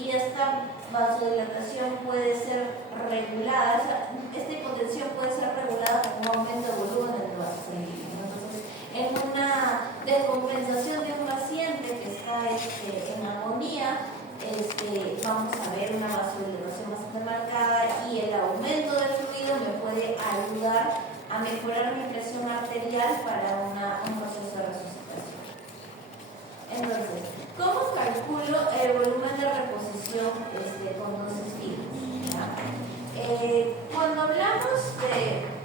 y esta vasodilatación puede ser regulada, o sea, esta hipotensión puede ser regulada con un aumento de volumen del vaso sanguíneo. Entonces, en una descompensación de un paciente que está en agonía, vamos a ver una vasodilatación bastante marcada y el aumento del fluido me puede ayudar a mejorar mi presión arterial para un proceso de resucitación. Entonces, ¿cómo calculo el volumen de reposición con dosis fijas? Cuando hablamos de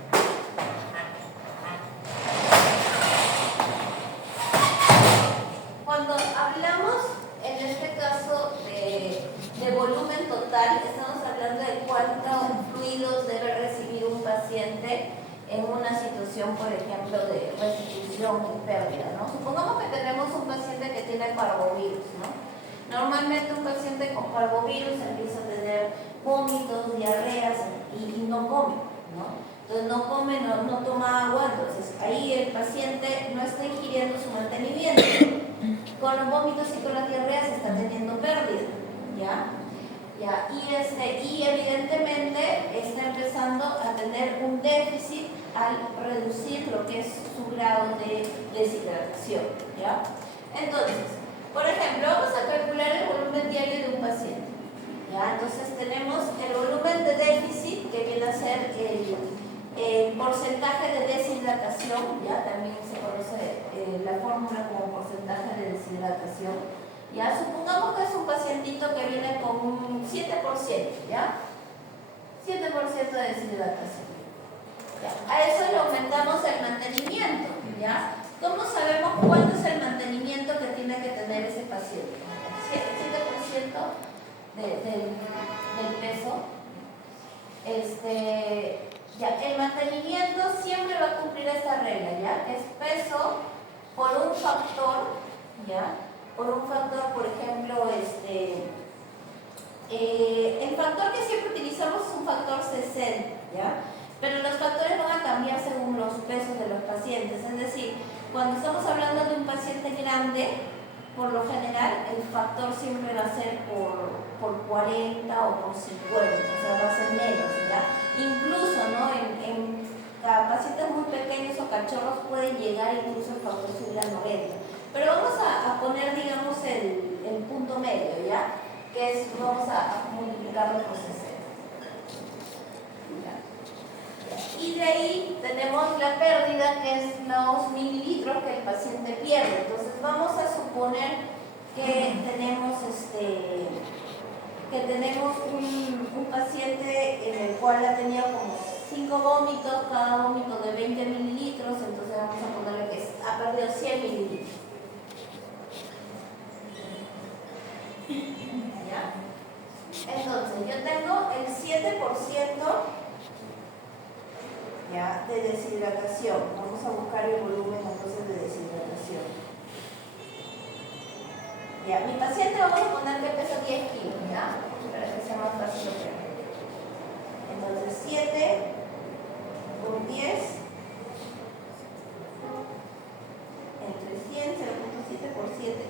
en este caso de volumen total, estamos hablando de cuántos fluidos debe recibir un paciente en una situación, por ejemplo, de restitución y pérdida, ¿no? Supongamos que tenemos un paciente que tiene parvovirus, ¿no? Normalmente un paciente con parvovirus empieza a tener vómitos, diarreas y no come, ¿no? Entonces no come, no toma agua, entonces ahí el paciente no está ingiriendo su mantenimiento. Con los vómitos y con las diarreas está teniendo pérdida, ¿ya? Y evidentemente está empezando a tener un déficit al reducir lo que es su grado de deshidratación, ¿ya? Entonces, por ejemplo, vamos a calcular el volumen diario de un paciente, ¿ya? Entonces tenemos el volumen de déficit, que viene a ser el porcentaje de deshidratación, ¿ya? También se conoce la fórmula como porcentaje de deshidratación. ¿Ya? Supongamos que es un pacientito que viene con un 7%, ¿ya? 7% de deshidratación. ¿Ya? A eso le aumentamos el mantenimiento, ¿ya? ¿Cómo sabemos cuánto es el mantenimiento que tiene que tener ese paciente? 7% del peso. Ya, el mantenimiento siempre va a cumplir esta regla, ¿ya? Es peso por un factor, ¿ya? Por un factor, por ejemplo, el factor que siempre utilizamos es un factor 60, ¿ya? Pero los factores van a cambiar según los pesos de los pacientes. Es decir, cuando estamos hablando de un paciente grande, por lo general, el factor siempre va a ser por 40 o por 50, o sea, va a ser menos, ¿ya? Incluso, ¿no? En pacientes muy pequeños o cachorros pueden llegar incluso el factor subir a 90. Pero vamos a poner, digamos, el punto medio, ¿ya? Que es, vamos a multiplicarlo por 60. ¿Ya? Y de ahí tenemos la pérdida, que es los mililitros que el paciente pierde. Entonces vamos a suponer que tenemos un paciente en el cual ha tenido como 5 vómitos, cada vómito de 20 mililitros, entonces vamos a ponerle que ha perdido 100 mililitros. ¿Ya? Entonces yo tengo el 7%, ¿ya? De deshidratación. Vamos a buscar el volumen entonces de deshidratación. Ya, mi paciente vamos a poner que pesa 10 kilos, ¿ya? Para que sea más fácil de ver. Entonces 7 por 10 entre 100, 0.7 por 7.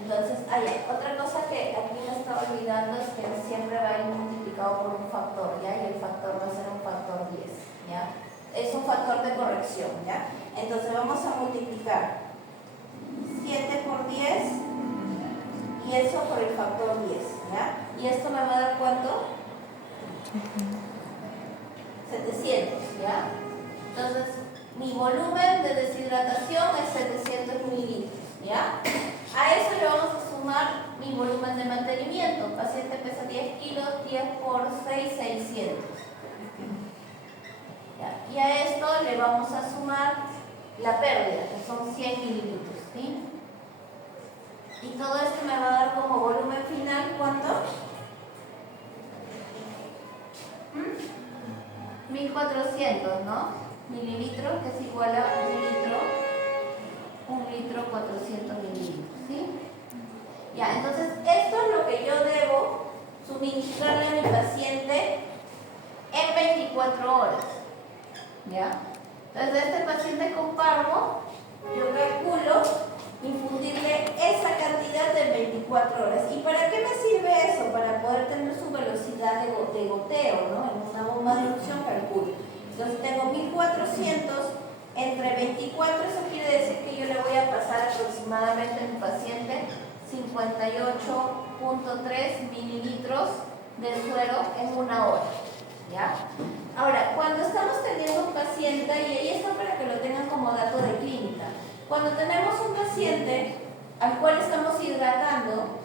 Entonces, otra cosa que aquí me estaba olvidando es que siempre va a ir multiplicado por un factor, ¿ya? Y el factor va a ser un factor 10, ¿ya? Es un factor de corrección, ¿ya? Entonces vamos a multiplicar 7 por 10 y eso por el factor 10, ¿ya? ¿Y esto me va a dar cuánto? 700, ¿ya? Entonces, mi volumen de deshidratación es 700 mililitros, ¿ya? A eso le vamos a sumar mi volumen de mantenimiento. El paciente pesa 10 kilos, 10 por 6, 600. ¿Ya? Y a esto le vamos a sumar la pérdida, que son 100 mililitros, ¿sí? Y todo esto me va a dar como volumen final, ¿cuánto? 1400, ¿no? Mililitros, que es igual a 1 litro 400 mililitros, ¿sí? Ya, entonces suministrarle a mi paciente en 24 horas. ¿Ya? Entonces, a este paciente con parvo, yo calculo infundirle esa cantidad de 24 horas. ¿Y para qué me sirve eso? Para poder tener su velocidad de goteo, ¿no? En una bomba de inducción calculo. Entonces tengo 1400 entre 24, eso quiere decir que yo le voy a pasar aproximadamente a mi paciente 58.3 mililitros de suero en una hora. ¿Ya? Ahora, cuando estamos teniendo un paciente, y ahí está para que lo tengan como dato de clínica, cuando tenemos un paciente al cual estamos hidratando,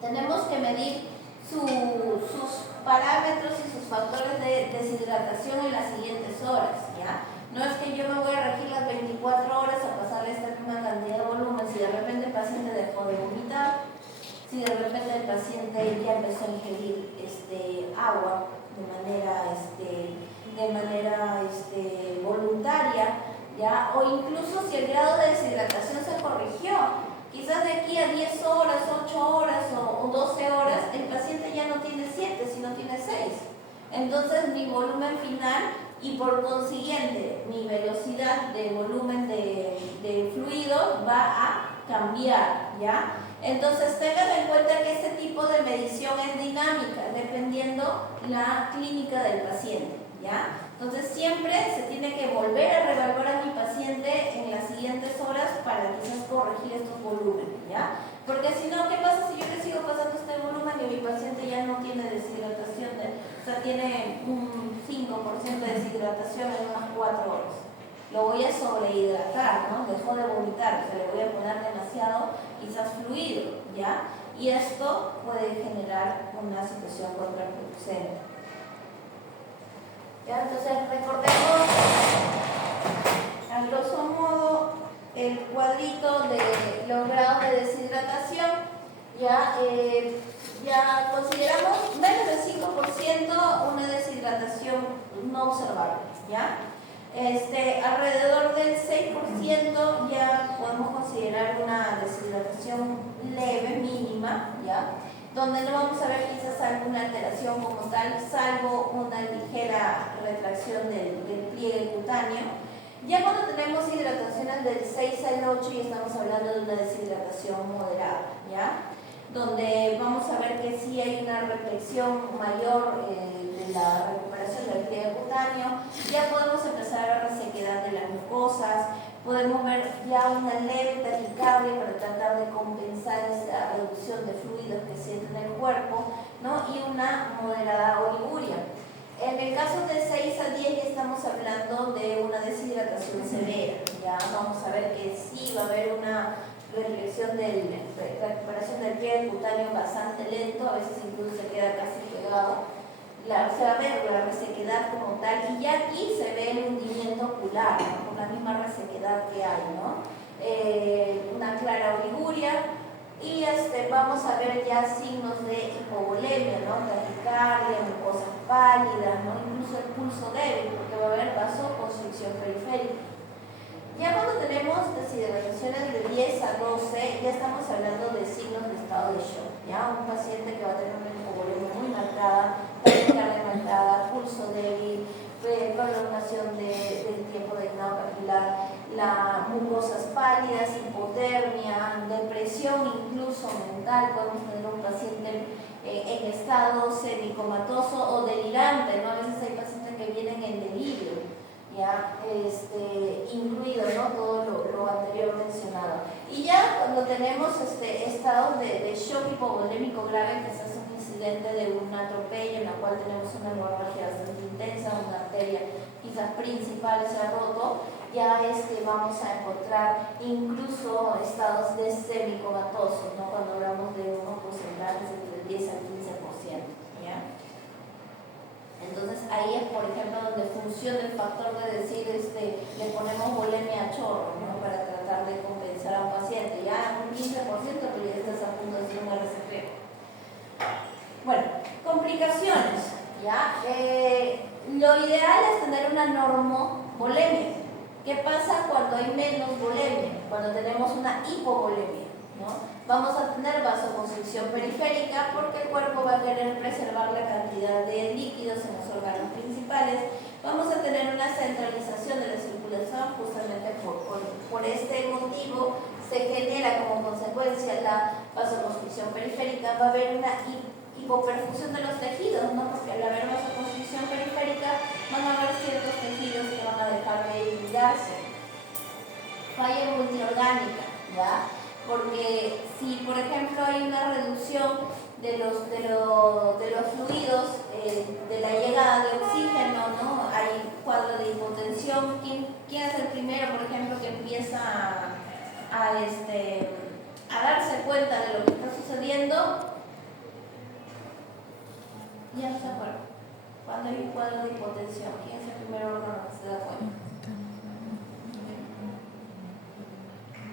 tenemos que medir sus parámetros y sus factores de deshidratación en las siguientes horas, ¿ya? No es que yo me voy a regir las 24 horas a pasarle esta misma cantidad de volumen. Si de repente el paciente dejó de vomitar, si de repente el paciente ya empezó a ingerir agua de manera voluntaria, ¿ya? O incluso si el grado de deshidratación se corrigió, quizás de aquí a 10 horas, 8 horas o 12 horas, el paciente ya no tiene 7, sino tiene 6. Entonces mi volumen final y por consiguiente mi velocidad de volumen de fluido va a cambiar, ¿ya? Entonces tengan en cuenta que este tipo de medición es dinámica, dependiendo la clínica del paciente, ¿ya? Entonces siempre se tiene que volver a reevaluar a mi paciente en las siguientes horas para quizás corregir estos volúmenes, ¿ya? Porque si no, ¿qué pasa si yo le sigo pasando este volumen y mi paciente ya no tiene deshidratación? O sea, tiene un 5% de deshidratación en unas 4 horas. Lo voy a sobrehidratar, ¿no? Dejó de vomitar, o sea, le voy a poner demasiado, quizás fluido, ¿ya? Y esto puede generar una situación contraproducente. ¿Ya? Entonces, recordemos, a grosso modo, el cuadrito de los grados de deshidratación. Ya consideramos menos del 5% una deshidratación no observable, ¿ya? Alrededor del 6% ya podemos considerar una deshidratación leve, mínima, ¿ya? Donde no vamos a ver quizás alguna alteración como tal, salvo una ligera retracción del pliegue cutáneo. Ya cuando tenemos hidrataciones del 6 al 8 ya estamos hablando de una deshidratación moderada, ¿ya? Donde vamos a ver que sí hay una reflexión mayor de la recuperación del pliegue cutáneo. Ya podemos empezar a ver resequedad de las mucosas, podemos ver ya una leve taquicardia para tratar de compensar esa reducción de fluidos que siente en el cuerpo, ¿no? Y una moderada oliguria. En el caso de 6 a 10 ya estamos hablando de una deshidratación severa. Ya vamos a ver que sí va a haber una recuperación del pliegue cutáneo bastante lento, a veces incluso se queda casi pegado. Se va a ver la resequedad como tal, y ya aquí se ve el hundimiento ocular, ¿no? Con la misma resequedad que hay, ¿no? Una clara oliguria. Y vamos a ver ya signos de hipovolemia, ¿no? Taquicardia, mucosas pálidas, ¿no? Incluso el pulso débil, porque va a haber vasoconstricción periférica. Ya cuando tenemos deshidrataciones de 10 a 12, ya estamos hablando de signos de estado de shock, ¿ya? Un paciente que va a tener una hipovolemia muy marcada, taquicardia marcada, pulso débil, prolongación del tiempo de aislado capilar, las mucosas pálidas, hipotermia, depresión incluso mental. Podemos tener un paciente en estado semicomatoso o delirante, ¿no? A veces hay pacientes que vienen en delirio, ya incluido, ¿no? Todo lo anterior mencionado. Y ya cuando tenemos estados de shock hipovolémico grave, que es un incidente de un atropello en la cual tenemos una hemorragia bastante intensa, una arteria quizás principal se ha roto, ya vamos a encontrar incluso estados de semicomatosos, ¿no? Cuando hablamos de unos porcentajes entre el 10 al 15%, ¿ya? Entonces ahí es, por ejemplo, donde funciona el factor de decir, le ponemos volemia a chorro, ¿no? Para tratar de compensar a un paciente, ya un 15%, pero ya estás a punto de hacer un RCP. Bueno, complicaciones, ¿ya? Lo ideal es tener una normovolemia. ¿Qué pasa cuando hay menos volemia? Cuando tenemos una hipovolemia, ¿no? Vamos a tener vasoconstricción perfusión periférica, porque el cuerpo va a querer preservar la cantidad de líquidos en los órganos principales. Vamos a tener una centralización de la circulación, justamente por este motivo se genera como consecuencia la vasoconstricción periférica. Va a haber una hipoperfusión de los tejidos, ¿no? Porque al haber vasoconstricción periférica van a haber ciertos tejidos que van a dejar de irrigarse. Falla multiorgánica, ¿ya? Porque si, por ejemplo, hay una reducción de los fluidos, de la llegada de oxígeno, ¿no? Hay cuadro de hipotensión. ¿Quién es el primero, por ejemplo, que empieza a darse cuenta de lo que está sucediendo? Ya no se acuerda. Cuando hay un cuadro de hipotensión, ¿quién es el primer órgano que se da cuenta?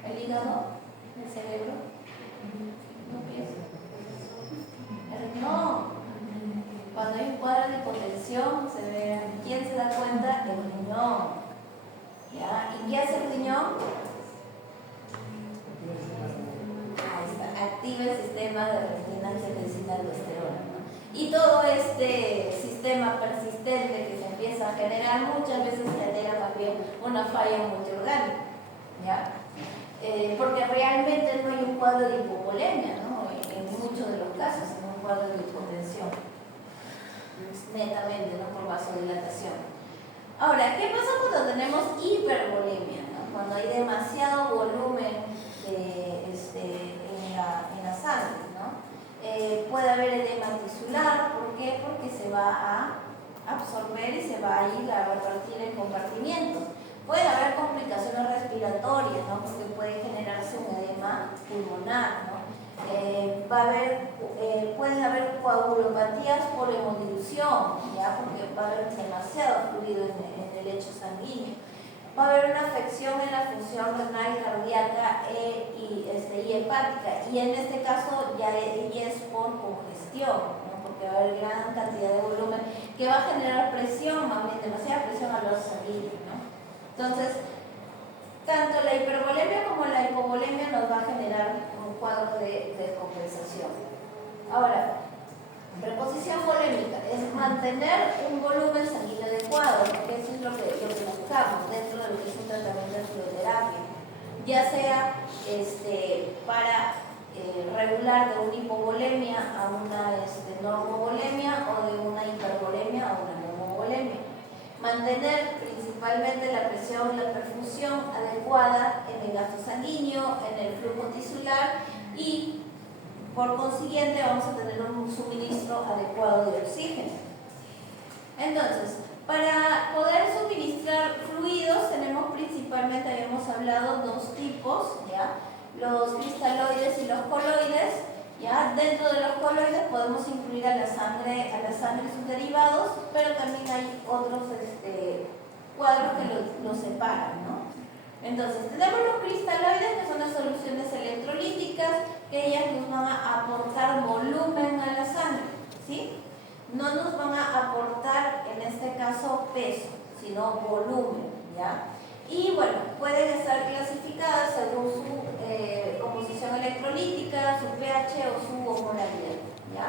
¿El hígado? ¿El cerebro? ¿No piensa? No. Cuando hay un cuadro de hipotensión, se ve. ¿Quién se da cuenta? El riñón. ¿Ya? ¿Y qué hace el riñón? Ahí está. Activa el sistema de renin-angiotensina-aldosterona, ¿no? Y todo este sistema persistente que se empieza a generar muchas veces genera más bien una falla multiorgánica, ¿ya? Porque realmente no hay un cuadro de hipovolemia, ¿no? En muchos de los casos, en un cuadro de hipotensión, netamente, ¿no? Por vasodilatación. Ahora, ¿qué pasa cuando tenemos hipervolemia, ¿no? Cuando hay demasiado volumen en la sangre, ¿no? Puede haber edema tisular. ¿Por qué? Porque se va a absorber y se va a ir a repartir en compartimientos. Puede haber complicaciones respiratorias, ¿no? Porque puede generarse un edema pulmonar, ¿no? Pueden haber coagulopatías por hemodilución, ¿ya? Porque va a haber demasiado fluido en el lecho sanguíneo. Va a haber una afección en la función renal, cardíaca y hepática. Y en este caso ya es por congestión, ¿no? Porque va a haber gran cantidad de volumen que va a generar presión, más bien demasiada presión al vaso sanguíneo, ¿no? Entonces, tanto la hipervolemia como la hipovolemia nos va a generar un cuadro de descompensación. Ahora, reposición volémica es mantener un volumen sanguíneo adecuado, porque eso es lo que buscamos dentro de lo que es un tratamiento de fluidoterapia, ya sea para regular de una hipovolemia a una normovolemia o de una hipervolemia a una normovolemia. Mantener principalmente la presión y la perfusión adecuada en el gasto sanguíneo, en el flujo tisular y por consiguiente vamos a tener un suministro adecuado de oxígeno. Entonces, para poder suministrar fluidos tenemos principalmente, habíamos hablado, dos tipos, ¿ya? Los cristaloides y los coloides. ¿Ya? Dentro de los coloides podemos incluir a la sangre y sus derivados, pero también hay otros cuadros que los separan, ¿no? Entonces, tenemos los cristaloides, que son las soluciones electrolíticas, que ellas nos van a aportar volumen a la sangre, ¿sí? No nos van a aportar, en este caso, peso, sino volumen, ¿ya? Y bueno, pueden estar clasificadas según su composición electrolítica, su pH o su osmolaridad, ¿ya?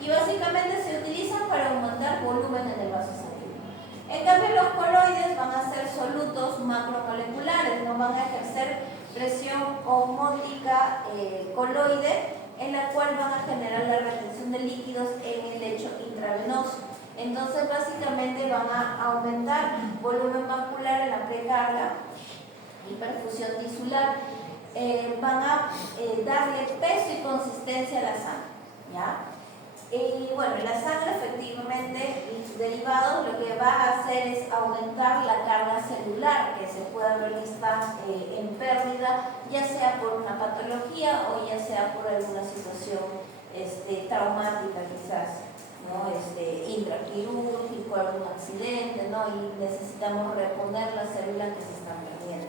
Y básicamente se utilizan para aumentar volumen en el vaso sanguíneo. En cambio, los coloides van a ser solutos macromoleculares, no van a ejercer presión osmótica coloide, en la cual van a generar la retención de líquidos en el lecho intravenoso. Entonces, básicamente van a aumentar volumen vascular en la precarga y perfusión tisular. Van a darle peso y consistencia a la sangre, ¿ya? Y bueno, la sangre efectivamente y sus derivados lo que va a hacer es aumentar la carga celular que se pueda ver que está en pérdida, ya sea por una patología o ya sea por alguna situación traumática quizás, ¿no? Intraquirúrgico, algún accidente, ¿no? Y necesitamos reponer las células que se están perdiendo.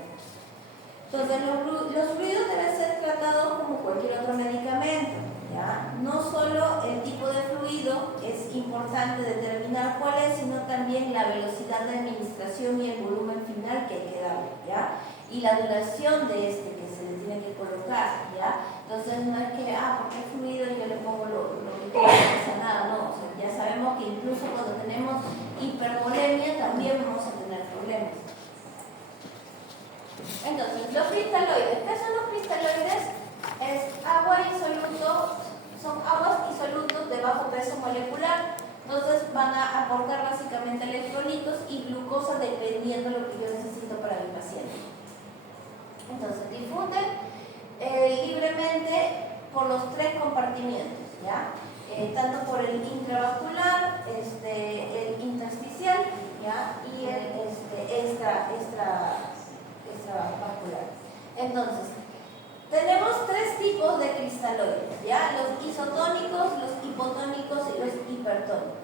Entonces, los fluidos deben ser tratados como cualquier otro medicamento, ¿ya? No solo el tipo de fluido es importante determinar cuál es, sino también la velocidad de administración y el volumen final que hay que darle, ¿ya? Y la duración de que se le tiene que colocar, ¿ya? Entonces, no es que, porque el fluido yo Entonces, los cristaloides. ¿Qué son los cristaloides? Es agua y soluto, son aguas y solutos de bajo peso molecular. Entonces van a aportar básicamente electrolitos y glucosa dependiendo de lo que yo necesito para mi paciente. Entonces difunden libremente por los tres compartimientos, ¿ya? Tanto por el intravascular, el intersticial, ¿ya? Y el extravascular. Entonces, tenemos tres tipos de cristaloides, ¿ya? Los isotónicos, los hipotónicos y los hipertónicos,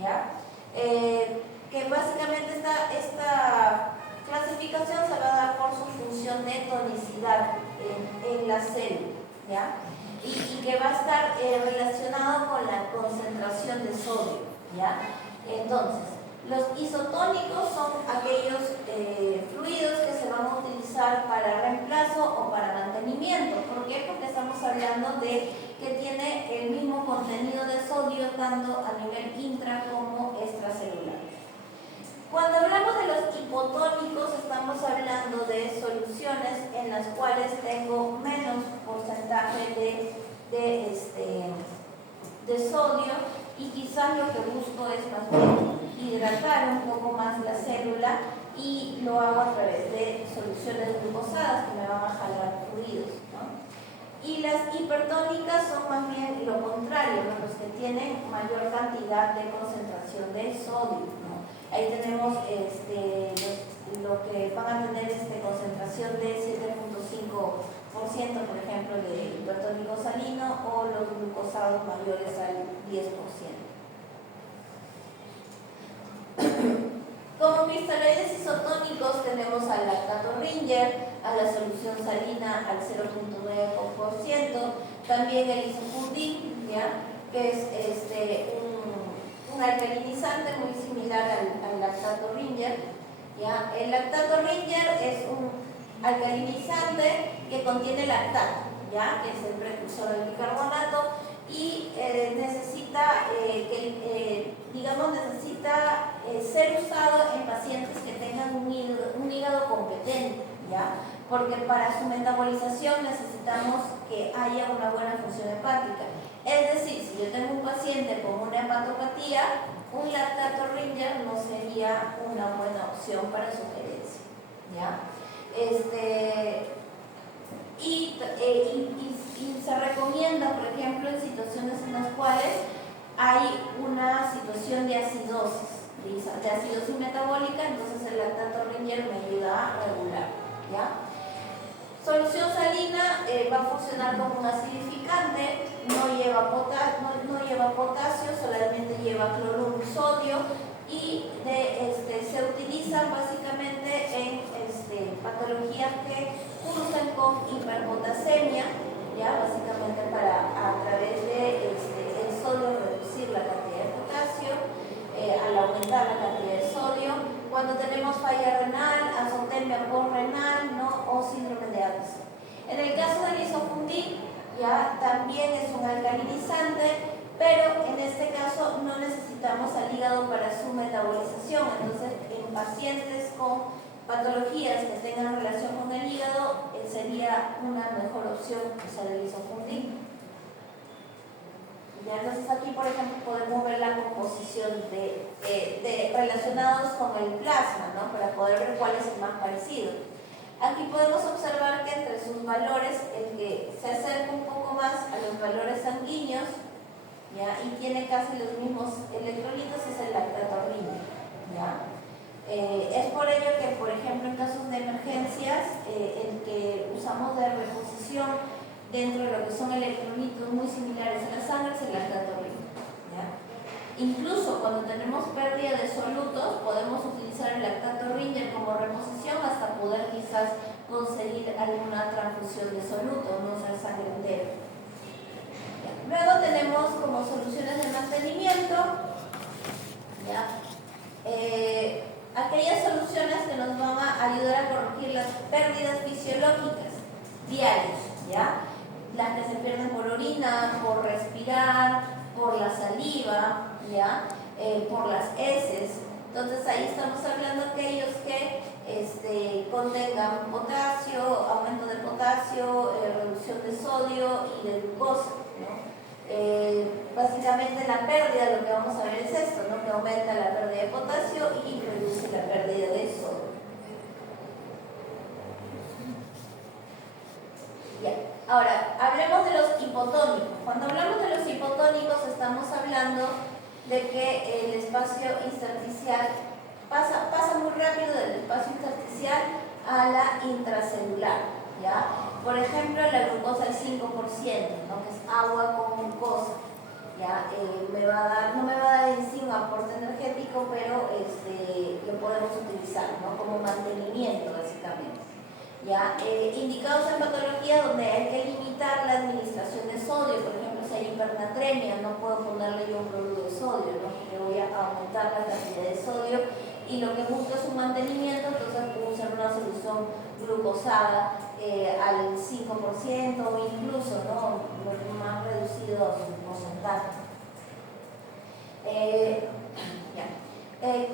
¿ya? Que básicamente esta clasificación se va a dar por su función de tonicidad en la célula, ¿ya? Y que va a estar relacionado con la concentración de sodio, ¿ya? Entonces, los isotónicos son aquellos fluidos que se van a utilizar para reemplazo o para mantenimiento. ¿Por qué? Porque estamos hablando de que tiene el mismo contenido de sodio tanto a nivel intra como extracelular. Cuando hablamos de los hipotónicos, estamos hablando de soluciones en las cuales tengo menos porcentaje de sodio y quizás lo que busco es más bien hidratar un poco más la célula y lo hago a través de soluciones glucosadas que me van a jalar fluidos, ¿no? Y las hipertónicas son más bien lo contrario, ¿no? Los que tienen mayor cantidad de concentración de sodio, ¿no? Ahí tenemos lo que van a tener concentración de 7.5%, por ejemplo, de hipertónico salino o los glucosados mayores al 10%. Como cristaloides isotónicos tenemos al lactato Ringer, a la solución salina al 0.9%, también el isofundin, ¿ya? Que es un alcalinizante muy similar al lactato Ringer, ¿ya? El lactato Ringer es un alcalinizante que contiene lactato, ¿ya? Que es el precursor del bicarbonato y necesita ser usado en pacientes que tengan un hígado competente, ¿ya? Porque para su metabolización necesitamos que haya una buena función hepática. Es decir, si yo tengo un paciente con una hepatopatía, un lactato Ringer no sería una buena opción para su gerencia, ¿ya? Y se recomienda, por ejemplo, en situaciones en las cuales hay una situación de acidosis metabólica, entonces el lactato Ringer me ayuda a regular, ¿ya? Solución salina va a funcionar como un acidificante, no lleva potasio, solamente lleva cloruro y sodio y se utiliza básicamente en patologías que cursan con hiperpotasemia, ¿ya? Básicamente para a través de el sodio reducir la cantidad de potasio, al aumentar la cantidad de sodio, cuando tenemos falla renal, azotemia postrenal, ¿no? O síndrome de Addison. En el caso del isofundin, ya también es un alcalinizante, pero en este caso no necesitamos al hígado para su metabolización. Entonces, en pacientes con patologías que tengan relación con el hígado, sería una mejor opción usar el isofundin. Ya, entonces aquí, por ejemplo, podemos ver la composición relacionados con el plasma, ¿no? Para poder ver cuál es el más parecido. Aquí podemos observar que entre sus valores, el que se acerca un poco más a los valores sanguíneos, ¿ya? Y tiene casi los mismos electrolitos es el lactato Ringer, ¿ya? Es por ello que, por ejemplo, en casos de emergencias, el que usamos de reposición dentro de lo que son electrolitos muy similares a la sangre es el lactato Ringer, ¿ya? Incluso cuando tenemos pérdida de solutos, podemos utilizar el lactato Ringer como reposición hasta poder quizás conseguir alguna transfusión de solutos, no usar sangre entera. Luego tenemos como soluciones de mantenimiento, ¿ya? Aquellas soluciones que nos van a ayudar a corregir las pérdidas fisiológicas diarias, ¿ya? Las que se pierden por orina, por respirar, por la saliva, ¿ya? Por las heces. Entonces ahí estamos hablando de aquellos que contengan potasio, aumento de potasio, reducción de sodio y de glucosa, ¿no? Básicamente la pérdida, lo que vamos a ver es esto, ¿no? Que aumenta la pérdida de potasio y reduce la pérdida de sodio. Bien. Ahora, hablemos de los hipotónicos. Cuando hablamos de los hipotónicos estamos hablando de que el espacio intersticial pasa muy rápido del espacio intersticial a la intracelular, ¿ya? Por ejemplo, la glucosa al 5%, ¿no? Que es agua con glucosa, ¿ya? No me va a dar en sí un aporte energético, pero lo podemos utilizar, ¿no? Como mantenimiento, básicamente. ¿Ya? Indicados en patología donde hay que limitar la administración de sodio, por ejemplo, si hay hipernatremia, no puedo ponerle yo un cloruro de sodio, ¿no? Porque voy a aumentar la cantidad de sodio y lo que busco es un mantenimiento, entonces puedo usar una solución glucosada al 5% o incluso, ¿no? Más reducido a su porcentaje.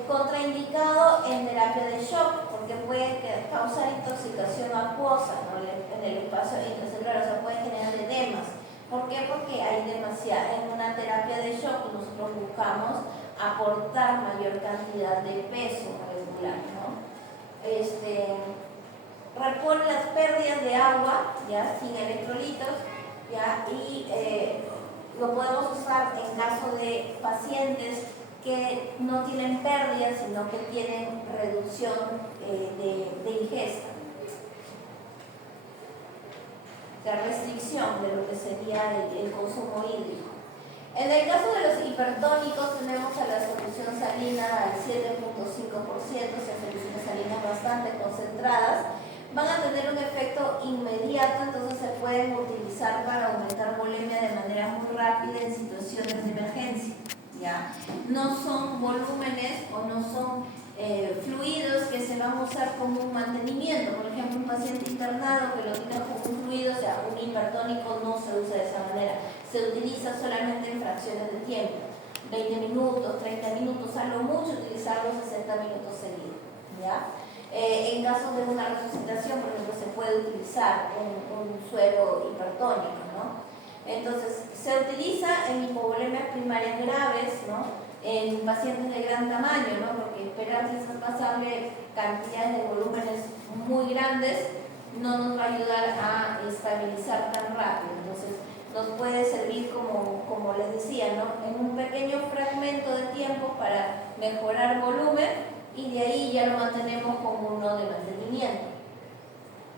Contraindicado en terapia de shock, porque puede causar intoxicación acuosa, ¿no? En el espacio intracelular, o sea, puede generar edemas. ¿Por qué? Porque hay en una terapia de shock nosotros buscamos aportar mayor cantidad de peso molecular, ¿no? Repone las pérdidas de agua, ya sin electrolitos, ya, y lo podemos usar en caso de pacientes que no tienen pérdidas, sino que tienen reducción de ingesta, de restricción de lo que sería el consumo hídrico. En el caso de los hipertónicos tenemos a la solución salina al 7.5%, soluciones salinas bastante concentradas, van a tener un efecto inmediato, entonces se pueden utilizar para aumentar volemia de manera muy rápida en situaciones de emergencia. ¿Ya? No son volúmenes o no son fluidos que se van a usar como un mantenimiento. Por ejemplo, un paciente internado que lo tiene como un fluido, o sea, un hipertónico no se usa de esa manera. Se utiliza solamente en fracciones de tiempo, 20 minutos, 30 minutos, a lo mucho utilizarlo 60 minutos seguidos. ¿Ya? En caso de una resucitación, por ejemplo, se puede utilizar un suero hipertónico, ¿no? Entonces, se utiliza en hipovolemias primarias graves, ¿no? En pacientes de gran tamaño, ¿no? Porque esperar pasarle cantidades de volúmenes muy grandes no nos va a ayudar a estabilizar tan rápido. Entonces, nos puede servir como les decía, ¿no? En un pequeño fragmento de tiempo para mejorar volumen y de ahí ya lo mantenemos como uno de mantenimiento.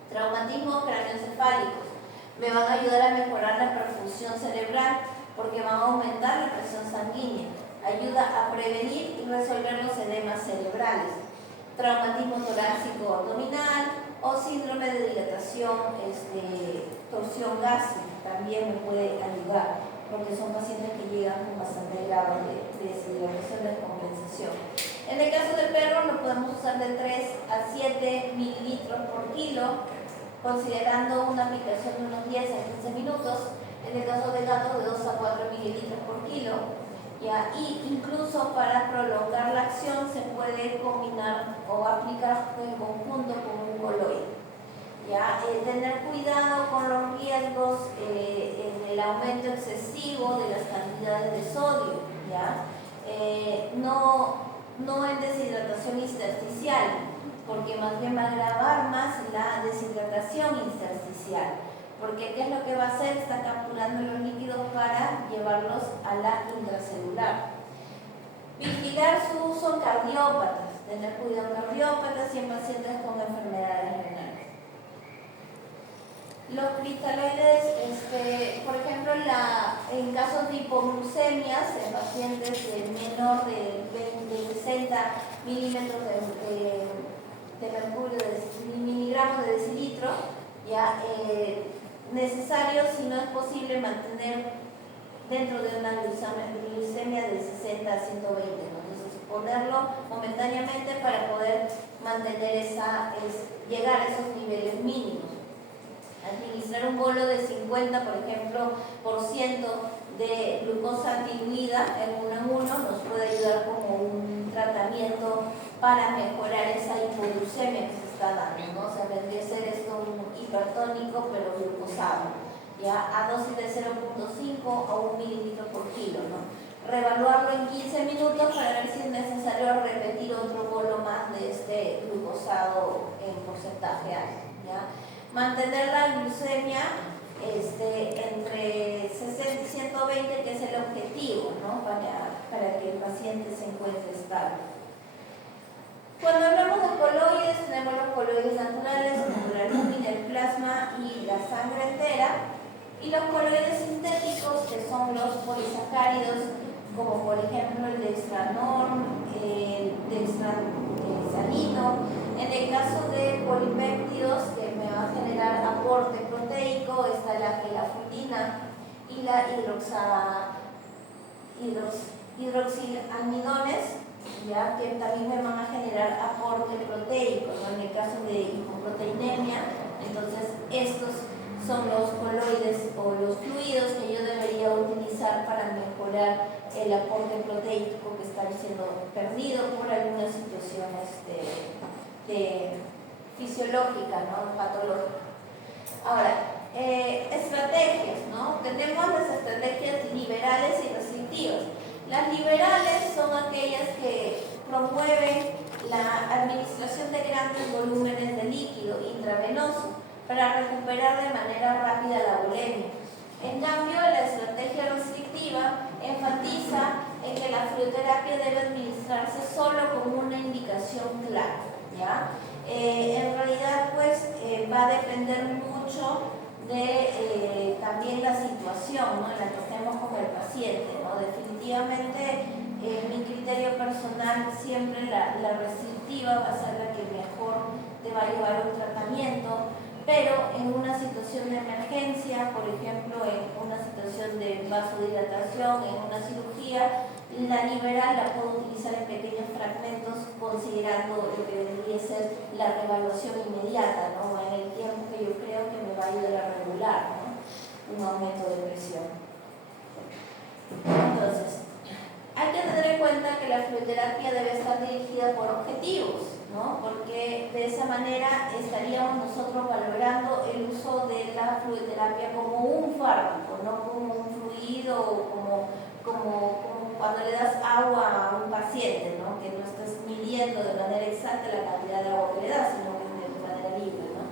Traumatismos craneoencefálicos me van a ayudar a mejorar la perfusión cerebral porque van a aumentar la presión sanguínea, ayuda a prevenir y resolver los edemas cerebrales. Traumatismo torácico abdominal o síndrome de dilatación, torsión gástrica también me puede ayudar porque son pacientes que llegan con bastante grado de deshidratación de compensación. En el caso del perro lo podemos usar de 3 a 7 mililitros por kilo, considerando una aplicación de unos 10 a 15 minutos. En el caso del gato, de 2 a 4 mililitros por kilo. ¿Ya? Y incluso para prolongar la acción se puede combinar o aplicar en conjunto con un coloide. ¿Ya? Tener cuidado con los riesgos en el aumento excesivo de las cantidades de sodio. ¿Ya? No en deshidratación intersticial, porque más bien va a agravar más la deshidratación intersticial. Porque ¿qué es lo que va a hacer? Está capturando los líquidos para llevarlos a la intracelular. Vigilar su uso en cardiópatas, tener cuidado en cardiópatas y en pacientes con enfermedades renales. Los cristaloides, por ejemplo, en casos de hipoglucemias, en pacientes menor de 60 milímetros de mercurio, de miligramos de decilitro, ya necesario, si no es posible, mantener dentro de una glucemia de 60 a 120, ¿no? Entonces, ponerlo momentáneamente para poder mantener llegar a esos niveles mínimos. Administrar un bolo de 50, por ejemplo, % de glucosa diluida en 1 nos puede ayudar como un tratamiento para mejorar esa hipoglucemia que se está dando, ¿no? O sea, vendría a ser esto un hipertónico pero glucosado, ya a dosis de 0.5 a 1 mililitro por kilo, ¿no? Reevaluarlo en 15 minutos para ver si es necesario repetir otro bolo más de este glucosado en porcentaje alto, ¿ya? Mantener la glucemia entre 60 y 120, que es el objetivo, ¿no? para que el paciente se encuentre estable. Cuando hablamos de coloides, tenemos los coloides naturales, como la albúmina, el plasma y la sangre entera, y los coloides sintéticos, que son los polisacáridos, como por ejemplo el dextranorm, el dextrasalino. En el caso de polipéptidos, que me va a generar aporte proteico, está la gelafutina y la hidroxialmidones, ya que también me van a generar aporte proteico, ¿no? En el caso de hipoproteinemia, entonces estos son los coloides o los fluidos que yo debería utilizar para mejorar el aporte proteico que está siendo perdido por alguna situación fisiológica, ¿no? Patológica. Ahora, estrategias, ¿no? Tenemos las estrategias liberales y restrictivas. Las liberales son aquellas que promueven la administración de grandes volúmenes de líquido intravenoso para recuperar de manera rápida la bulimia. En cambio, la estrategia restrictiva enfatiza en que la fluidoterapia debe administrarse solo con una indicación clara, ¿ya? En realidad, pues, va a depender mucho de también la situación, ¿no?, en la que estemos con el paciente, ¿no? Definitivamente, mi criterio personal, siempre la restrictiva va a ser la que mejor te va a llevar un tratamiento, pero en una situación de emergencia, por ejemplo, en una situación de vasodilatación, en una cirugía, la liberal la puedo utilizar en pequeños fragmentos, considerando lo que debería ser la reevaluación inmediata, ¿no?, en el tiempo que yo creo que me va a ayudar a regular, ¿no?, un aumento de presión. Entonces, hay que tener en cuenta que la fluidoterapia debe estar dirigida por objetivos, ¿no?, porque de esa manera estaríamos nosotros valorando el uso de la fluidoterapia como un fármaco, no como un fluido o como cuando le das agua a un paciente, ¿no?, que no estás midiendo de manera exacta la cantidad de agua que le das, sino que de manera libre, ¿no?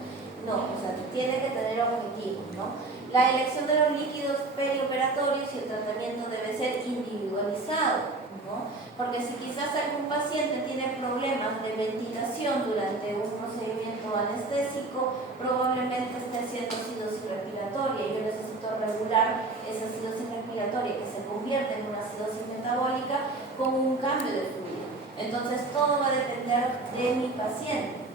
No, o sea, tiene que tener objetivos, ¿no? La elección de los líquidos perioperatorios y el tratamiento debe ser individualizado, ¿no? Porque si quizás algún paciente tiene problemas de ventilación durante un procedimiento anestésico, probablemente esté haciendo acidosis respiratoria y yo necesito regular esa acidosis respiratoria que se convierte en una acidosis metabólica con un cambio de fluido. Entonces todo va a depender de mi paciente.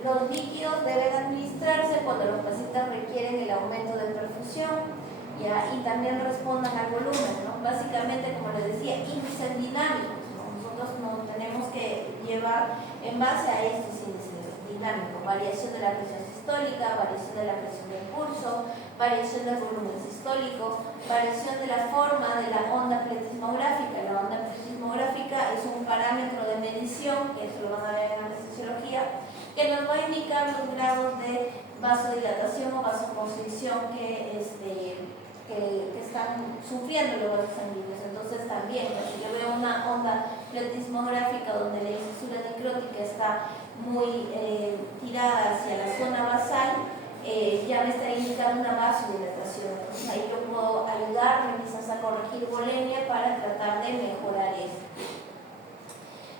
Los líquidos deben administrarse cuando los pacientes requieren el aumento de perfusión, ¿ya?, y también respondan al volumen, ¿no? Básicamente, como les decía, índices dinámicos, ¿no? Nosotros nos tenemos que llevar en base a estos índices dinámicos: variación de la presión sistólica, variación de la presión del pulso, variación del volumen sistólico, variación de la forma de la onda pletismográfica. La onda pletismográfica es un parámetro de medición, que eso lo van a ver en la fisiología, que nos va a indicar los grados de vasodilatación o vasoconstricción que están sufriendo los vasos sanguíneos. Entonces también, si yo veo una onda pletismográfica donde la incisura necrótica está muy tirada hacia la zona basal, ya me está indicando una vasodilatación. Entonces ahí yo puedo ayudarme quizás a corregir bulimia para tratar de mejorar eso.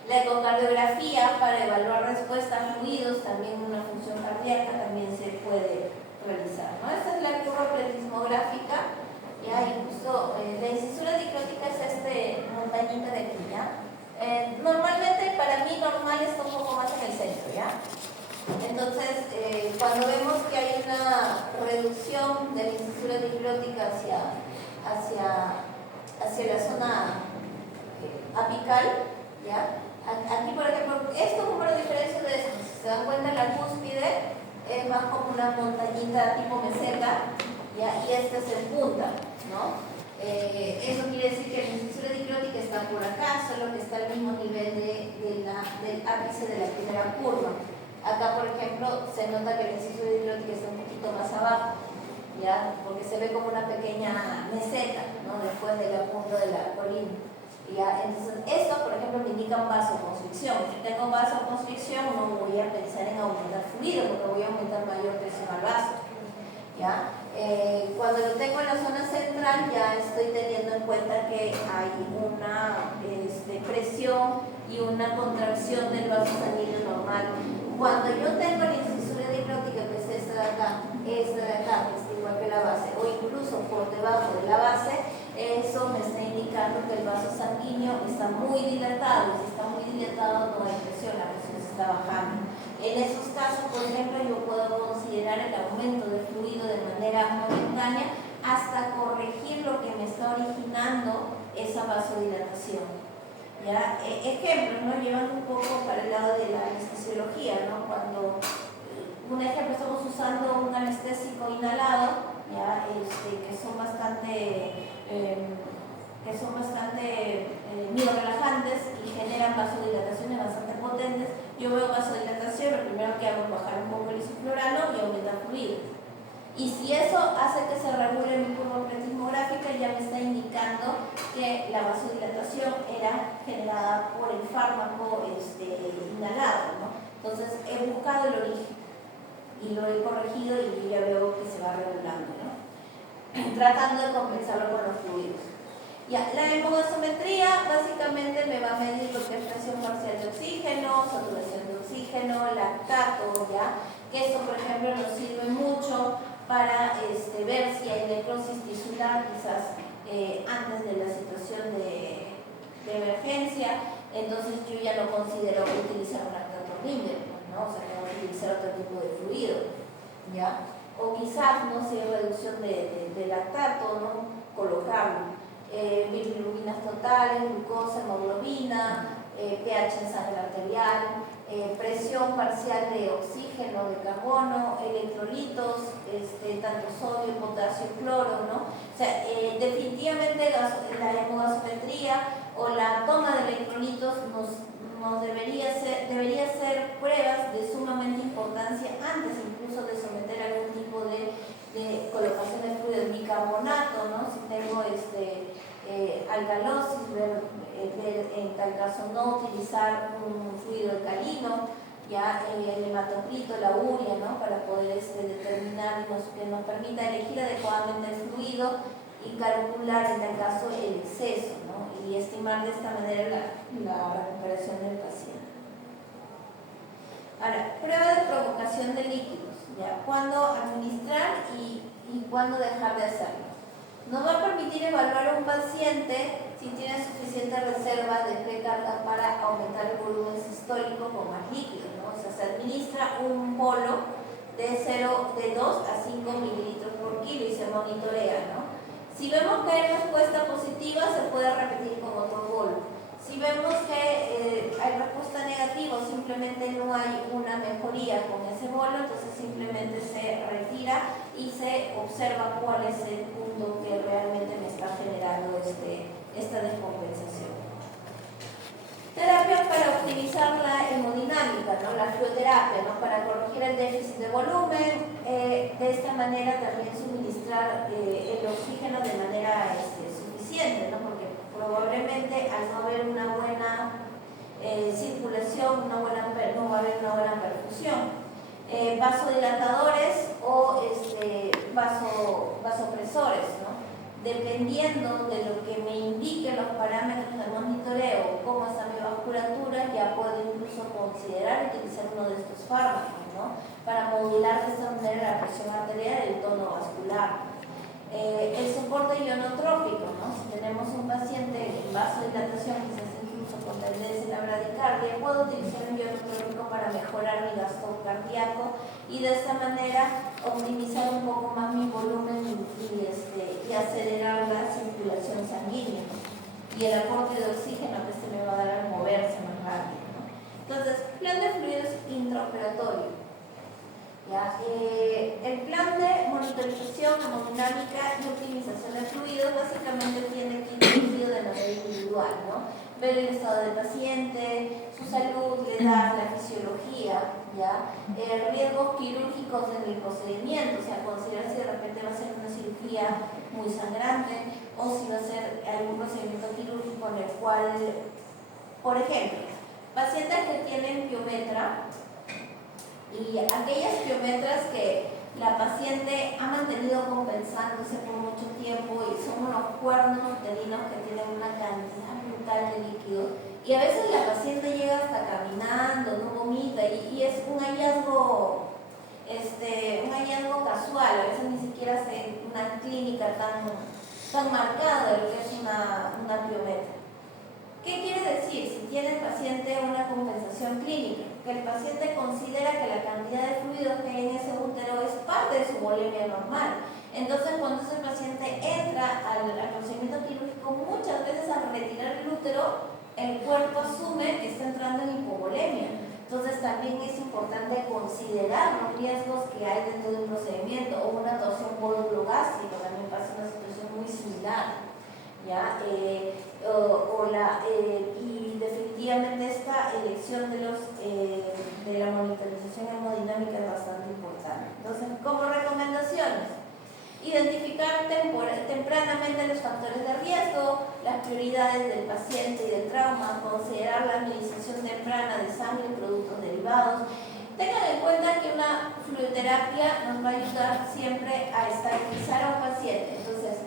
La ecocardiografía para evaluar respuesta a fluidos, también una función cardíaca, también se puede realizar, ¿no? Esta es la curva pletismográfica, ¿ya? Y justo la incisura necrótica es montañita de aquí, ¿ya? Normalmente, para mí normal está un poco más en el centro, ¿ya? Entonces, cuando vemos que hay una reducción de la incisura necrótica hacia la zona apical, ¿ya? Aquí, por ejemplo, esto como la diferencia de esto, si se dan cuenta, la cúspide es más como una montañita tipo meseta, ¿ya? Y este es en punta, ¿no? Eso quiere decir que la incisura dicrótica está por acá, solo que está al mismo nivel del ápice de la primera curva. Acá, por ejemplo, se nota que la incisura dicrótica está un poquito más abajo, ¿ya? Porque se ve como una pequeña meseta, ¿no? Después de la punta de la colina. ¿Ya? Entonces, esto, por ejemplo, me indica vasoconstricción. Si tengo vasoconstricción, no voy a pensar en aumentar fluido, porque voy a aumentar mayor presión al vaso. ¿Ya? Cuando lo tengo en la zona central, ya estoy teniendo en cuenta que hay una presión y una contracción del vaso sanguíneo normal. Cuando yo tengo la incisura dicrótica, que es esta de acá, que es igual que la base, o incluso por debajo de la base, eso me está indicando que el vaso sanguíneo está muy dilatado. Si está muy dilatado, no hay presión, la presión se está bajando. En esos casos, por ejemplo, yo puedo considerar el aumento de fluido de manera momentánea hasta corregir lo que me está originando esa vasodilatación. ¿Ya? Ejemplos, ¿no? Llevan un poco para el lado de la anestesiología, ¿no? Cuando, un ejemplo, estamos usando un anestésico inhalado, ¿ya? Que son bastante miorelajantes y generan vasodilataciones bastante potentes. Yo veo vasodilatación, lo primero que hago es bajar un poco el isoflurano y aumentar fluido. Y si eso hace que se regule mi curva pletismográfica, ya me está indicando que la vasodilatación era generada por el fármaco inhalado, ¿no? Entonces he buscado el origen y lo he corregido y ya veo que se va regulando, ¿no? Tratando de compensarlo con los fluidos. Ya, la hemogasometría básicamente me va a medir lo que es presión parcial de oxígeno, saturación de oxígeno, lactato, ¿ya? Que esto, por ejemplo, nos sirve mucho para ver si hay necrosis tisular, quizás antes de la situación de emergencia. Entonces yo ya no considero utilizar un lactato Ringer, ¿no? O sea, tengo que utilizar otro tipo de fluido, ¿ya? O quizás, no sé, reducción de lactato, ¿no? Colocarlo. Bilirrubinas totales, glucosa, hemoglobina, pH en sangre arterial, presión parcial de oxígeno, de carbono, electrolitos, tanto sodio, potasio y cloro, ¿no? O sea, definitivamente la hemogasometría o la toma de electrolitos debería ser pruebas de sumamente importancia antes incluso de someter a algún tipo de colocación de fluido de bicarbonato, ¿no? Si tengo alcalosis, ver en tal caso no utilizar un fluido alcalino, ya el hematocrito, la urea, ¿no? Para poder determinar que nos permita elegir adecuadamente el fluido y calcular en tal caso el exceso, ¿no? Y estimar de esta manera la recuperación del paciente. Ahora, prueba de provocación de líquidos, ¿ya? Cuándo administrar y cuándo dejar de hacerlo. Nos va a permitir evaluar a un paciente si tiene suficiente reserva de precarga para aumentar el volumen sistólico con más líquido, ¿no? O sea, se administra un bolo de 2 a 5 mililitros por kilo y se monitorea, ¿no? Si vemos que hay respuesta positiva, se puede repetir con otro bolo. Si vemos que hay respuesta negativa o simplemente no hay una mejoría con ese bolo, entonces simplemente se retira y se observa cuál es el punto que realmente me está generando esta descompensación. Terapias para optimizar la hemodinámica, ¿no? La fluoterapia, ¿no? Para corregir el déficit de volumen, de esta manera también suministrar el oxígeno de manera suficiente, ¿no? Porque probablemente al no haber una buena circulación, no va a haber una buena perfusión. Vasodilatadores o vasopresores, ¿no? Dependiendo de lo que me indiquen los parámetros de monitoreo, cómo está mi vasculatura, ya puedo incluso considerar utilizar uno de estos fármacos, ¿no? Para modular de esta manera la presión arterial y el tono vascular. El soporte ionotrópico, ¿no? Si tenemos un paciente en vasodilatación, quizás incluso con tendencia a la bradicardia, puedo utilizar un ionotrópico para mejorar mi gasto cardíaco y de esta manera optimizar un poco más mi volumen y acelerar la circulación sanguínea y el aporte de oxígeno que me va a dar al moverse más rápido, ¿no? Entonces, plan de fluidos intraoperatorio. ¿Ya? El plan de monitorización hemodinámica y optimización de fluidos básicamente tiene que ir dirigido de manera individual, ¿no? Ver el estado del paciente, su salud, la edad, la fisiología, ¿ya? Riesgos quirúrgicos en el procedimiento, o sea, considerar si de repente va a ser una cirugía muy sangrante o si va a ser algún procedimiento quirúrgico en el cual, por ejemplo, pacientes que tienen piometra y aquellas piometras que la paciente ha mantenido compensándose por mucho tiempo y son unos cuernos uterinos que tienen una cantidad brutal de líquido y a veces la paciente llega hasta caminando, no vomita y es un hallazgo casual, a veces ni siquiera hace una clínica tan marcada de lo que es una piometra. ¿Qué quiere decir? Si tiene el paciente una compensación clínica, que el paciente considera que la cantidad de fluidos que hay en ese útero es parte de su volemia normal. Entonces, cuando ese paciente entra al procedimiento quirúrgico, muchas veces al retirar el útero, el cuerpo asume que está entrando en hipovolemia. Entonces, también es importante considerar los riesgos que hay dentro de un procedimiento o una torsión gástrica, también pasa una situación muy similar. ¿Ya? Y definitivamente esta elección de la monitorización hemodinámica es bastante importante. Entonces, como recomendaciones, identificar tempranamente los factores de riesgo, las prioridades del paciente y del trauma, considerar la administración temprana de sangre y productos derivados. Tengan en cuenta que una fluidoterapia nos va a ayudar siempre a estabilizar a un paciente. Entonces,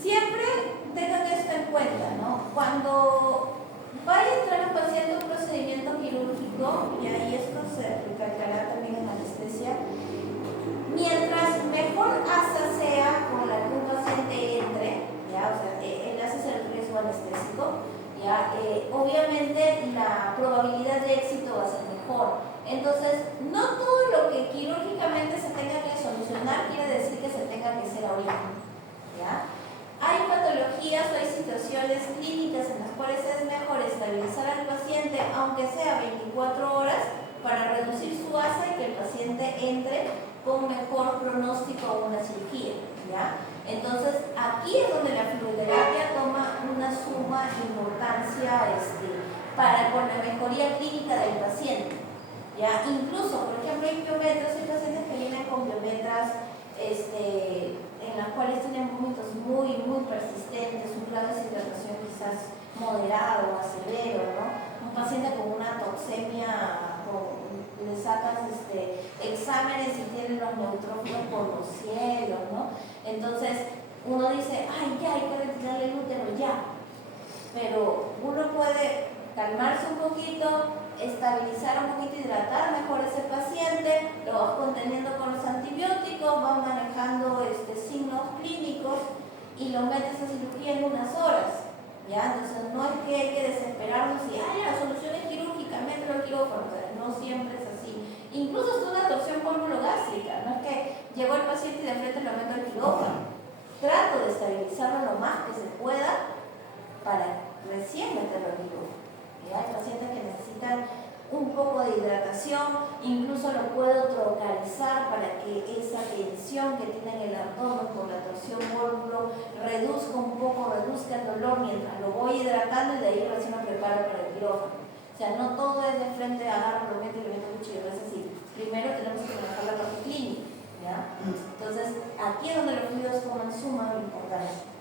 siempre tengan esto en cuenta, ¿no? Cuando vaya a entrar un paciente a un procedimiento quirúrgico, y ahí esto se recalcará también en anestesia, mientras mejor asa sea con la que un paciente entre, ¿ya? O sea, el asa es el riesgo anestésico, ¿ya? Obviamente la probabilidad de éxito va a ser mejor. Entonces, no todo lo que quirúrgicamente se tenga que solucionar quiere decir que se tenga que hacer ahorita, ¿ya? Hay patologías o hay situaciones clínicas en las cuales es mejor estabilizar al paciente, aunque sea 24 horas, para reducir su asa y que el paciente entre con mejor pronóstico a una cirugía, ¿ya? Entonces, aquí es donde la fluidoterapia toma una suma importancia con la mejoría clínica del paciente, ¿ya? Incluso, por ejemplo, hay piometras, hay pacientes que vienen con piometras en las cuales tienen vómitos muy persistentes, un grado de deshidratación quizás moderado o severo, ¿no? Un paciente con una toxemia, le sacas exámenes y tienen los neutrófilos por los cielos, ¿no? Entonces, uno dice, ay, ya hay que retirarle el útero, ya. Pero uno puede calmarse un poquito, estabilizar un poquito, hidratar mejor ese paciente, lo vas conteniendo con los antibióticos, vas manejando signos clínicos y lo metes a cirugía en unas horas, ¿ya? Entonces no es que hay que desesperarnos y la solución es quirúrgica, mételo al quirófano, o sea, no siempre es así. Incluso es una torsión gástrica, no es que llegó el paciente y de frente lo meto al quirófano. Trato de estabilizarlo lo más que se pueda para recién meterlo al quirófano. Hay pacientes que necesitan un poco de hidratación, incluso lo puedo trocalizar para que esa tensión que tiene en el abdomen por la torsión vórculo reduzca un poco, reduzca el dolor mientras lo voy hidratando y de ahí recién lo preparo para el quirófano. O sea, no todo es de frente, agarro, lo meto y lo meto cuchillo, es así. Primero tenemos que manejar la parte clínica, ¿ya? Entonces, aquí es donde los fluidos toman suma importancia.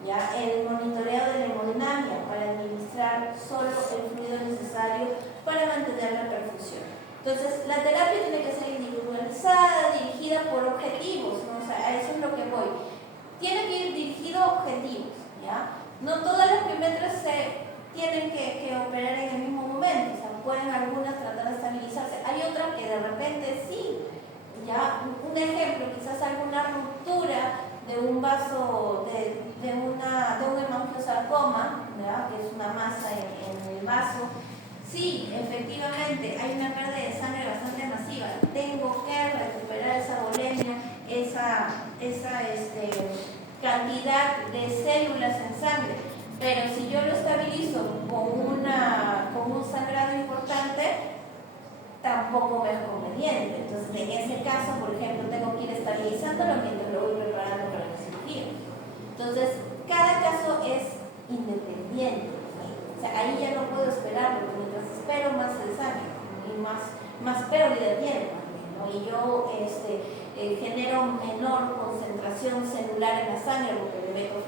¿Ya? El monitoreo de la hemodinamia para administrar solo el fluido necesario para mantener la perfusión. Entonces, la terapia tiene que ser individualizada, dirigida por objetivos, ¿no? O sea, a eso es lo que voy. Tiene que ir dirigido a objetivos, ¿ya? No todas las piometras se tienen que operar en el mismo momento, o sea, pueden algunas tratar de estabilizarse. Hay otras que de repente sí, ¿ya? Un ejemplo, quizás alguna ruptura de un vaso, de un hemangiosarcoma, ¿verdad? Que es una masa en el vaso. Sí, efectivamente, hay una pérdida de sangre bastante masiva. Tengo que recuperar esa volemia, esa cantidad de células en sangre. Pero si yo lo estabilizo con un sangrado importante, tampoco me es conveniente. Entonces, en ese caso, por ejemplo, tengo que ir estabilizándolo mientras lo voy preparando para la cirugía. Entonces, cada caso es independiente. O sea, ahí ya no puedo esperar, porque mientras espero más se desangre y más pérdida tiene, ¿no? Y yo genero menor concentración celular en la sangre porque le meto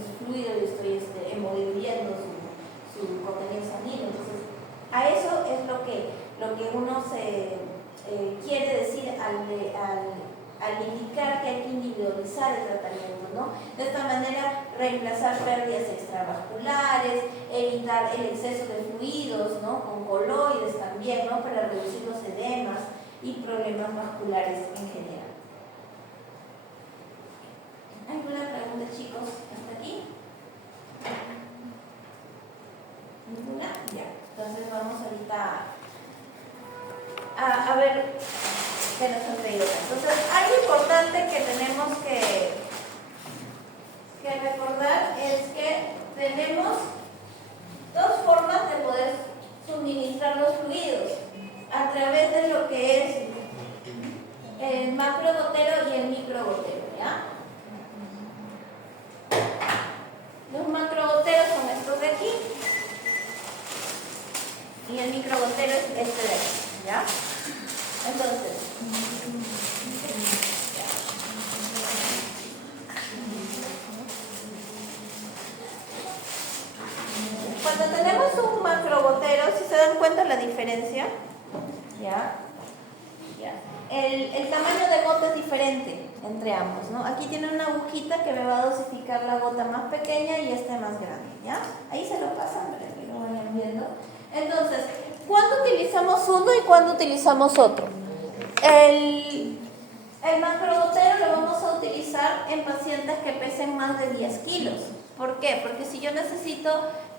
su fluido y estoy diluyendo su contenido sanguíneo. Entonces, a eso es lo que uno se quiere decir al indicar que hay que individualizar el tratamiento, ¿no? De esta manera, reemplazar pérdidas extravasculares, evitar el exceso de fluidos, ¿no? Con coloides también, ¿no? Para reducir los edemas y problemas vasculares en general. ¿Alguna pregunta, chicos, hasta aquí? ¿Ninguna? Ya. Entonces vamos ahorita a ver qué nos han traído. Entonces, algo importante que tenemos que recordar es que tenemos dos formas de poder suministrar los fluidos a través de lo que es el macrogotero y el microgotero, ¿ya? Los macrogoteros son estos de aquí y el microgotero es este de aquí, ¿ya? Entonces, cuando tenemos un macrogotero, si se dan cuenta la diferencia, ¿ya? El tamaño de gota es diferente entre ambos, ¿no? Aquí tiene una agujita que me va a dosificar la gota más pequeña y esta más grande, ¿ya? Ahí se lo pasan para que lo vayan viendo. Entonces, ¿cuándo utilizamos uno y cuándo utilizamos otro? El macrogotero lo vamos a utilizar en pacientes que pesen más de 10 kilos. ¿Por qué? Porque si yo necesito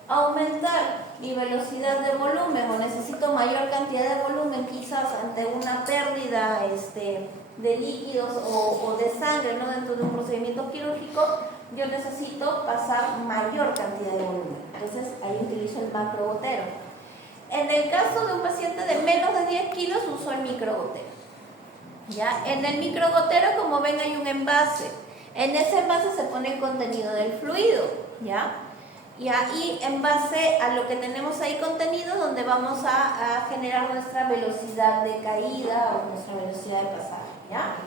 aumentar mi velocidad de volumen o necesito mayor cantidad de volumen, quizás ante una pérdida de líquidos o de sangre, ¿no? Dentro de un procedimiento quirúrgico, yo necesito pasar mayor cantidad de volumen. Entonces ahí utilizo el macrogotero. En el caso de un paciente de menos de 10 kilos, uso el microgotero, ¿ya? En el microgotero, como ven, hay un envase. En ese envase se pone el contenido del fluido, ¿ya? Y ahí, en base a lo que tenemos ahí contenido, donde vamos a generar nuestra velocidad de caída o nuestra velocidad de pasaje, ¿ya?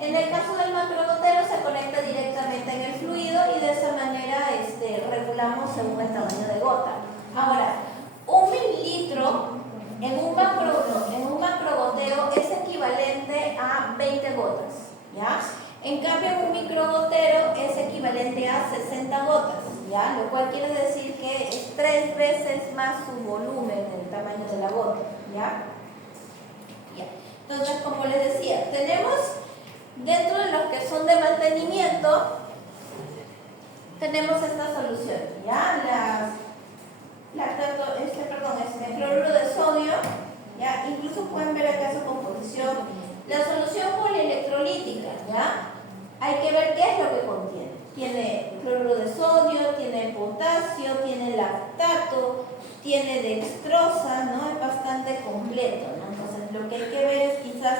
En el caso del macrogotero se conecta directamente en el fluido y de esa manera regulamos según el tamaño de gota. Ahora, 1 mililitro en un macrogotero es equivalente a 20 gotas, ¿ya? En cambio, un microgotero es equivalente a 60 gotas, ¿ya? Lo cual quiere decir que es 3 veces más su volumen, el tamaño de la gota, ¿ya? Entonces, como les decía, tenemos dentro de los que son de mantenimiento, tenemos esta solución, ¿ya? Cloruro de sodio, ¿ya? Incluso pueden ver acá su composición. La solución polielectrolítica, ¿ya? Hay que ver qué es lo que contiene. Tiene cloruro de sodio, tiene potasio, tiene lactato, tiene dextrosa, ¿no? Es bastante completo, ¿no? Entonces, lo que hay que ver es quizás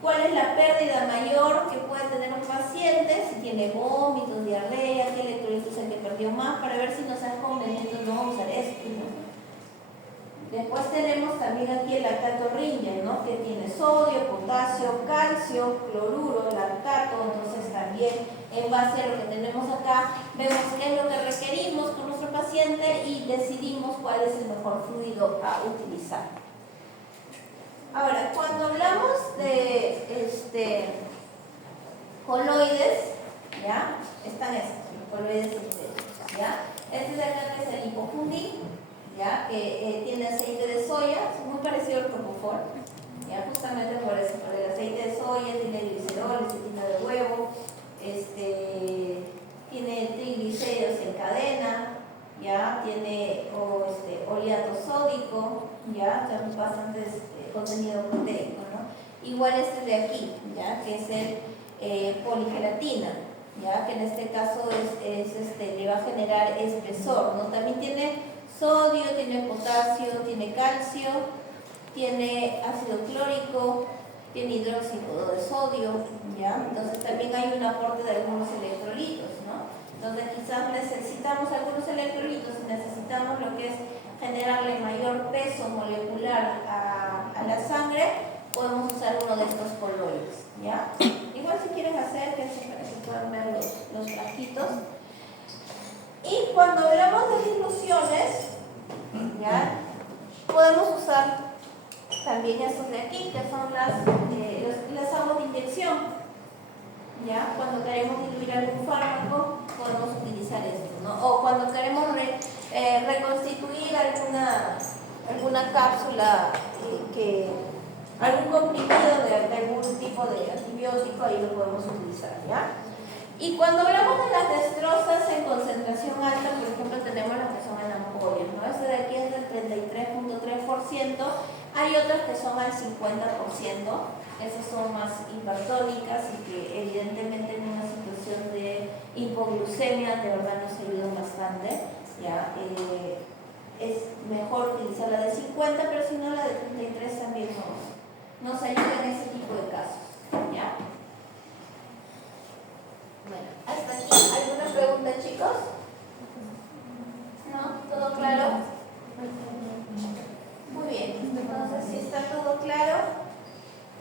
cuál es la pérdida mayor que puede tener un paciente, si tiene vómitos, diarrea, qué electrolitos es el que perdió más, para ver si nos es conveniente no usar esto, ¿no? Después tenemos también aquí el lactato Ringer, ¿no? Que tiene sodio, potasio, calcio, cloruro, lactato. Entonces también en base a lo que tenemos acá, vemos qué es lo que requerimos con nuestro paciente y decidimos cuál es el mejor fluido a utilizar. Ahora, cuando hablamos de coloides, ¿ya? Están estos, los coloides sintéticos, ¿ya? Este de acá que es el hipofundin, ¿ya? Que tiene aceite de soya, es muy parecido al propofol, ¿ya? Justamente por eso, por el aceite de soya, tiene glicerol, lecitina de huevo, tiene triglicéridos en cadena, ¿ya? Tiene oleato sódico, ¿ya? Tenemos bastante contenido proteico, ¿no? Igual este de aquí, ¿ya? Que es el poligelatina, ¿ya? Que en este caso le va a generar espesor, ¿no? También tiene sodio, tiene potasio, tiene calcio tiene ácido clórico, tiene hidróxido de sodio, ¿ya? Entonces también hay un aporte de algunos electrolitos, ¿no? Entonces quizás necesitamos algunos electrolitos y necesitamos lo que es generarle mayor peso molecular a la sangre, podemos usar uno de estos coloides, ¿ya? Igual si quieren acérquense para que puedan ver los frasquitos. Y cuando hablamos de diluciones, ¿ya? Podemos usar también estos de aquí, que son las aguas de inyección, ¿ya? Cuando queremos diluir algún fármaco, podemos utilizar esto, ¿no? O cuando queremos reconstituir alguna cápsula, algún comprimido de algún tipo de antibiótico, ahí lo podemos utilizar, ¿ya? Y cuando hablamos de las destrozas en concentración alta, por ejemplo, tenemos las que son en ampollas, ¿no? Este de aquí es del 33.3%, hay otras que son al 50%, esas son más hipertónicas y que evidentemente en una situación de hipoglucemia de verdad nos ayudan bastante, ¿ya? Es mejor utilizar la de 50, pero si no la de 33 también nos ayuda en ese tipo de casos, ¿ya? Bueno, hasta aquí. ¿Alguna pregunta, chicos? ¿No? ¿Todo claro? Muy bien. Entonces, si está todo claro,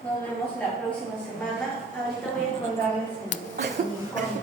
nos vemos la próxima semana. Ahorita voy a colgarles el informe.